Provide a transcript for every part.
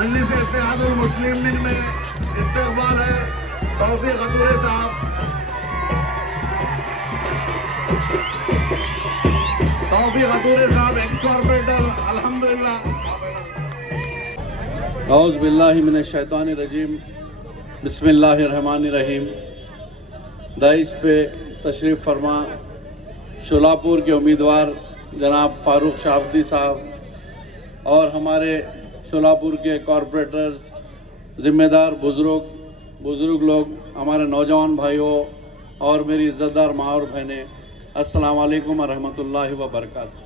मजलिस इत्तेहादुल मुस्लिमीन में इस्तकबाल है तौफीक अतूरी साहब। तौफीक अतूरी साहब एक्स कॉर्पोरेटर अल्हम्दुलिल्लाह। औज़ु बिल्लाहि मिनश शैतानिर रजीम बिस्मिल्लाहिर रहमानिर रहीम। दाइश पे तशरीफ़ फरमा शोलापुर के उम्मीदवार जनाब फारूक शाब्दी साहब और हमारे शोलापुर के कॉरपोरेटर्स, ज़िम्मेदार बुज़ुर्ग लोग, हमारे नौजवान भाइयों और मेरी इज़्ज़तदार माँ और बहनें, अस्सलाम वालेकुम व रहमतुल्लाहि व बरकातुहू।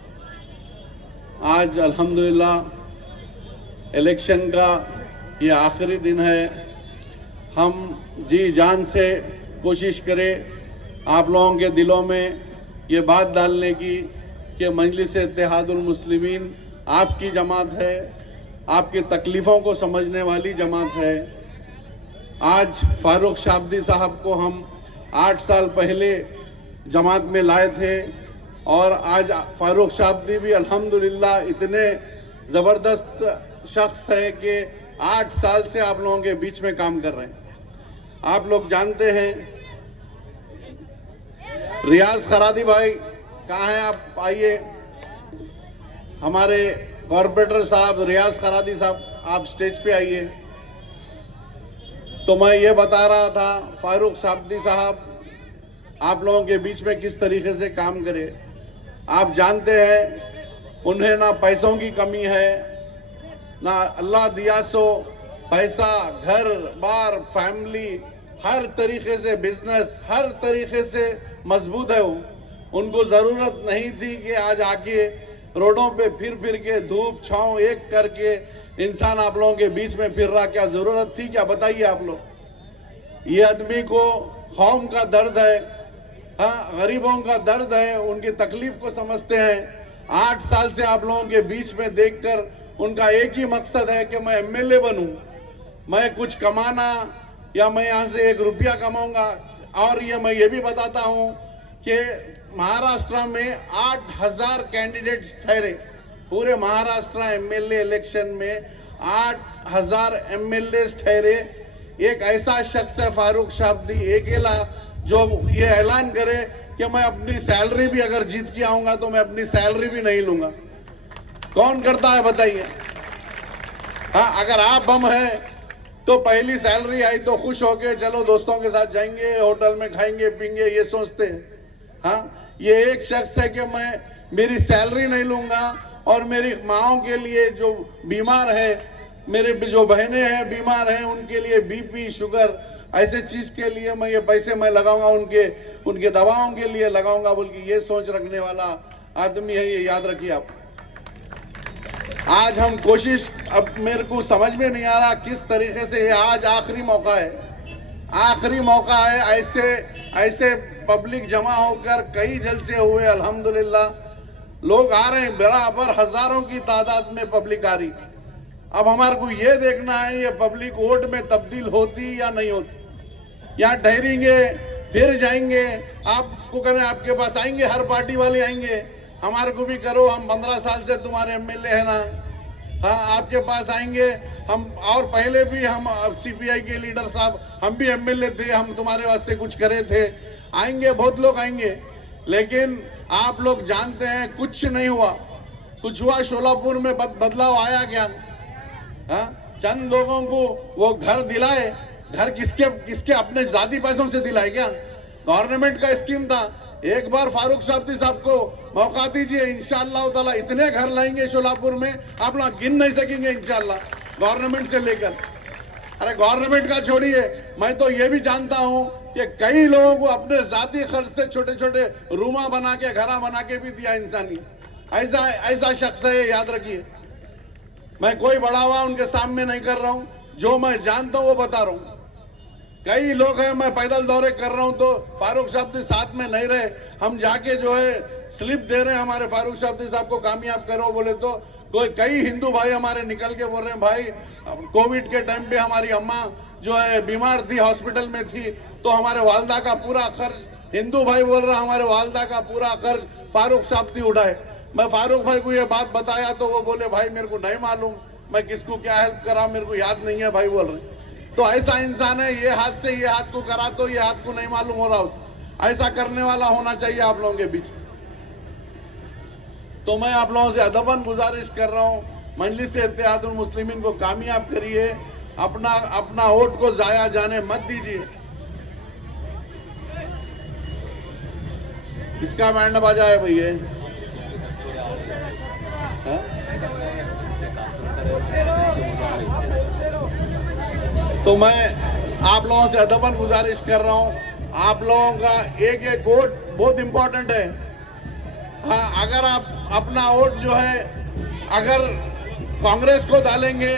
आज अल्हम्दुलिल्लाह इलेक्शन का ये आखिरी दिन है। हम जी जान से कोशिश करें आप लोगों के दिलों में ये बात डालने की कि मजलिस इत्तेहादुल मुस्लिमीन आपकी जमात है, आपकी तकलीफ़ों को समझने वाली जमात है। आज फारूक शाब्दी साहब को हम 8 साल पहले जमात में लाए थे और आज फारूक शाब्दी भी अल्हम्दुलिल्लाह इतने ज़बरदस्त शख्स है कि 8 साल से आप लोगों के बीच में काम कर रहे हैं। आप लोग जानते हैं रियाज खरादी भाई कहाँ हैं? आप आइए। हमारे कॉरपोरेटर साहब रियाज खरादी साहब, आप स्टेज पे आइए। तो मैं ये बता रहा था फारूक शाब्दी साहब आप लोगों के बीच में किस तरीके से काम करे। आप जानते हैं उन्हें ना पैसों की कमी है, ना अल्लाह दिया सो पैसा, घर बार, फैमिली, हर तरीके से बिजनेस, हर तरीके से मजबूत है। उनको जरूरत नहीं थी कि आज आके रोडों पे फिर के धूप छांव एक करके इंसान आप लोगों के बीच में फिर रहा। क्या जरूरत थी? क्या बताइए आप लोग। ये आदमी को कौम का दर्द है, हाँ, गरीबों का दर्द है, उनकी तकलीफ को समझते हैं। 8 साल से आप लोगों के बीच में देखकर उनका एक ही मकसद है कि मैं एमएलए बनूं, मैं कुछ कमाना या मैं यहाँ से 1 रुपया कमाऊंगा। और ये मैं ये भी बताता हूँ कि महाराष्ट्र में 8000 कैंडिडेट्स ठहरे। पूरे महाराष्ट्र एमएलए इलेक्शन में 8000 एमएलए ठहरे। एक ऐसा शख्स है फारूक शाब्दी अकेला जो ये ऐलान करे कि मैं अपनी सैलरी भी अगर जीत के आऊंगा तो मैं अपनी सैलरी भी नहीं लूंगा। कौन करता है बताइए? हाँ, अगर आप हम हैं तो पहली सैलरी आई तो खुश होके चलो दोस्तों के साथ जाएंगे, होटल में खाएंगे पीएंगे, ये सोचते हैं। हाँ, ये एक शख्स है कि मैं मेरी सैलरी नहीं लूंगा और मेरी माओं के लिए जो बीमार है, मेरे जो बहनें हैं बीमार हैं, उनके लिए बीपी शुगर ऐसे चीज के लिए मैं ये पैसे मैं लगाऊंगा, उनके दवाओं के लिए लगाऊंगा बोल के ये सोच रखने वाला आदमी है। ये याद रखिए आप। आज हम कोशिश, अब मेरे को समझ में नहीं आ रहा किस तरीके से, आज आखिरी मौका है, आखिरी मौका है। ऐसे पब्लिक जमा होकर कई जलसे हुए, अल्हम्दुलिल्लाह लोग आ रहे हैं, बराबर हजारों की तादाद में पब्लिक आ रही। अब हमारे को ये देखना है ये पब्लिक वोट में तब्दील होती या नहीं होती। यहाँ ठहरेंगे फिर जाएंगे, आपको करें, आपके पास आएंगे, हर पार्टी वाले आएंगे, हमारे को भी करो, हम 15 साल से तुम्हारे एमएलए है ना। हाँ, आपके पास आएंगे हम, और पहले भी हम सीपीआई के लीडर साहब, हम भी एमएलए थे, हम तुम्हारे वास्ते कुछ करे थे। आएंगे, बहुत लोग आएंगे, लेकिन आप लोग जानते हैं कुछ नहीं हुआ। कुछ हुआ? शोलापुर में बदलाव आया क्या? हाँ, चंद लोगों को वो घर दिलाए। घर किसके अपने जाती पैसों से दिलाए क्या? गवर्नमेंट का स्कीम था। एक बार फारूक शाब्दी साहब को मौका दीजिए, इंशाअल्लाह ताला इतने घर लाएंगे शोलापुर में आप लोग गिन नहीं सकेंगे इंशाअल्लाह, गवर्नमेंट से लेकर। अरे गवर्नमेंट का छोड़िए, मैं तो ये भी जानता हूं कि कई लोगों को अपने जाती खर्च से छोटे छोटे रूमा बना के, घरा बना के भी दिया इंसानी। ऐसा शख्स है, याद रखिए। मैं कोई बढ़ावा उनके सामने नहीं कर रहा हूं, जो मैं जानता हूं वो बता रहा हूं। कई लोग हैं, मैं पैदल दौरे कर रहा हूं तो फारूक शाब्दी साथ में नहीं रहे, हम जाके जो है स्लिप दे रहे हैं हमारे फारूक शाब्दी साहब को कामयाब करो बोले तो कई हिंदू भाई हमारे निकल के बोल रहे हैं भाई कोविड के टाइम पे हमारी अम्मा जो है बीमार थी, हॉस्पिटल में थी, तो हमारे वालदा का पूरा खर्च, हिंदू भाई बोल रहा हमारे वालदा का पूरा खर्च फारूक शाब्दी उठाए। मैं फारूक भाई को ये बात बताया तो वो बोले भाई मेरे को नहीं मालूम, मैं किसको क्या हेल्प करा मेरे को याद नहीं है भाई बोल रहे। तो ऐसा इंसान है, ये हाथ से ये हाथ को करा तो ये हाथ को नहीं मालूम हो रहा उस, ऐसा करने वाला होना चाहिए आप लोगों के बीच में। तो मैं आप लोगों से अदबन गुजारिश कर रहा हूं, मजलिस इत्तेहादुल मुस्लिमीन को कामयाब करिए, अपना वोट को जाया जाने मत दीजिए। किसका बैंड बाजा है भैया? तो मैं आप लोगों से अदबन गुजारिश कर रहा हूं, आप लोगों का एक एक वोट बहुत इंपॉर्टेंट है। हाँ, अगर आप अपना वोट जो है अगर कांग्रेस को डालेंगे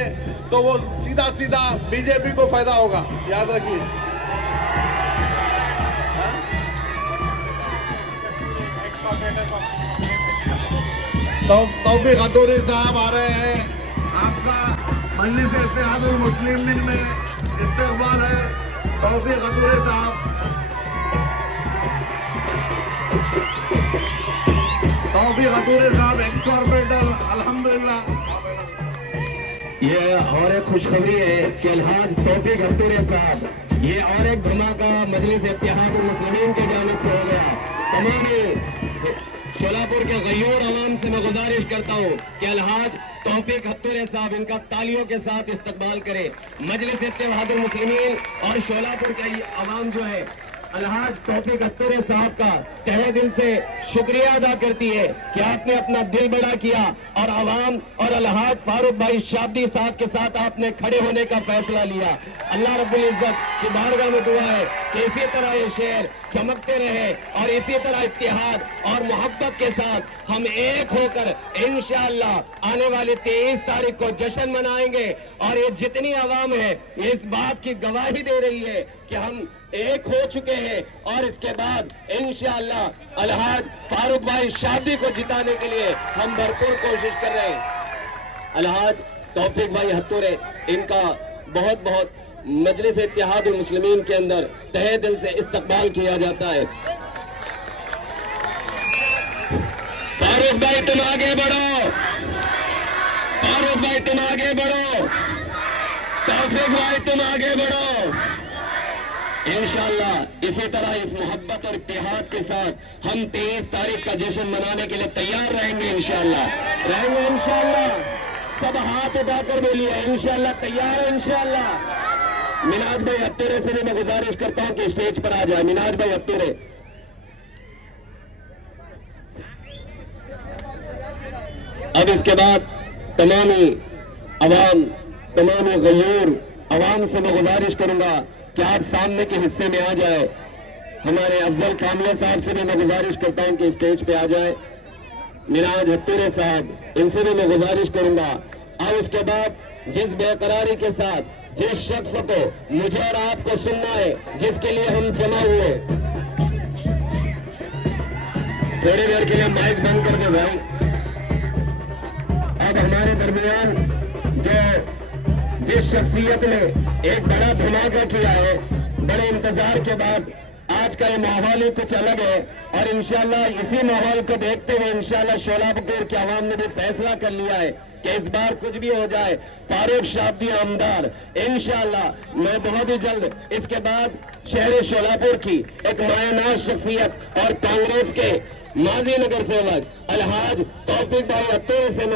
तो वो सीधा सीधा बीजेपी को फायदा होगा, याद रखिए। तौफीक हतूरी साहब आ रहे हैं, आपका मजलिस इत्तेहादुल मुस्लिमीन में इस्तकबाल है। तौफीक हतूरी साहब, तौफीक हतूरी साहब एक्स कॉर्पोरेटर अल्हम्दुलिल्लाह। ये और एक खुशखबरी है कि अलहाज तौफीक हतूरी साहब ये और एक धमाका मजलिस इत्तेहादुल मुस्लिमीन की जानिब से हो गया। तमाम शोलापुर के गयूर आवाम से मैं गुजारिश करता हूँ कि अलहाज तौफीक हतूरी साहब इनका तालियों के साथ इस्तकबाल करें। मजलिस इत्तेहादुल मुस्लिमीन और शोलापुर के आवाम जो है अलहाज तौफीक हतूरी साहब का तहे दिल से शुक्रिया अदा करती है कि आपने अपना दिल बड़ा किया और आवाम और अलहाज फारूक भाई शाब्दी साहब के साथ आपने खड़े होने का फैसला लिया। अल्लाह रब्बुल इज्जत की बारगाह में दुआ है कि इसी तरह ये शहर चमकते रहे और इसी तरह इत्तेहाद और मोहब्बत के साथ हम एक होकर इंशाअल्लाह आने वाली 23 तारीख को जश्न मनाएंगे। और ये जितनी आवाम है ये इस बात की गवाही दे रही है कि हम एक हो चुके हैं और इसके बाद इंशाअल्लाह अलहाज फारूक भाई शादी को जिताने के लिए हम भरपूर कोशिश कर रहे हैं। अलहाज तौफीक भाई हतूरी इनका बहुत बहुत मजलिस इत्तेहादुल मुस्लिमीन के अंदर तहे दिल से इस्तकबाल किया जाता है। फारूक भाई तुम आगे बढ़ो, फारूक भाई तुम आगे बढ़ो, तौफीक भाई तुम आगे बढ़ो। इंशाअल्लाह इसी तरह इस मोहब्बत और इत्तेहाद के साथ हम 23 तारीख का जश्न मनाने के लिए तैयार रहेंगे। इंशाअल्लाह सब हाथ उठाकर बोलिए इंशाअल्लाह तैयार है। इंशाअल्लाह मिनाज भाई हतूरी से भी मैं गुजारिश करता हूं कि स्टेज पर आ जाए। मिनाज भाई हतूरी, अब इसके बाद तमामी अवाम, तमामी गयूर अवाम से मैं गुजारिश करूंगा कि आप सामने के हिस्से में आ जाए। हमारे अफजल कामले साहब से भी मैं गुजारिश करता हूं कि स्टेज पे आ जाए। मिनाज हतूरी साहब, इनसे भी मैं गुजारिश करूंगा। और उसके बाद जिस बेकरारी के साथ जिस शख्स को मुझे और आपको सुनना है, जिसके लिए हम जमा हुए, थोड़ी देर के लिए माइक बंद कर दे भाई। अब हमारे दरमियान जिस शख्सियत ने एक बड़ा धमाका किया है, बड़े इंतजार के बाद आज का ये माहौल ही कुछ अलग है। और इंशाअल्लाह इसी माहौल को देखते हुए इंशाअल्लाह शोलापुर के आवाम ने भी फैसला कर लिया है कि इस बार कुछ भी हो जाए फारूक शाब्दी आमदार इंशाअल्लाह। मैं बहुत ही जल्द इसके बाद शहर शोलापुर की एक मायनाज शख्सियत और कांग्रेस के माजी नगर सेवक अलहाज तौफीक भाई हतूरी से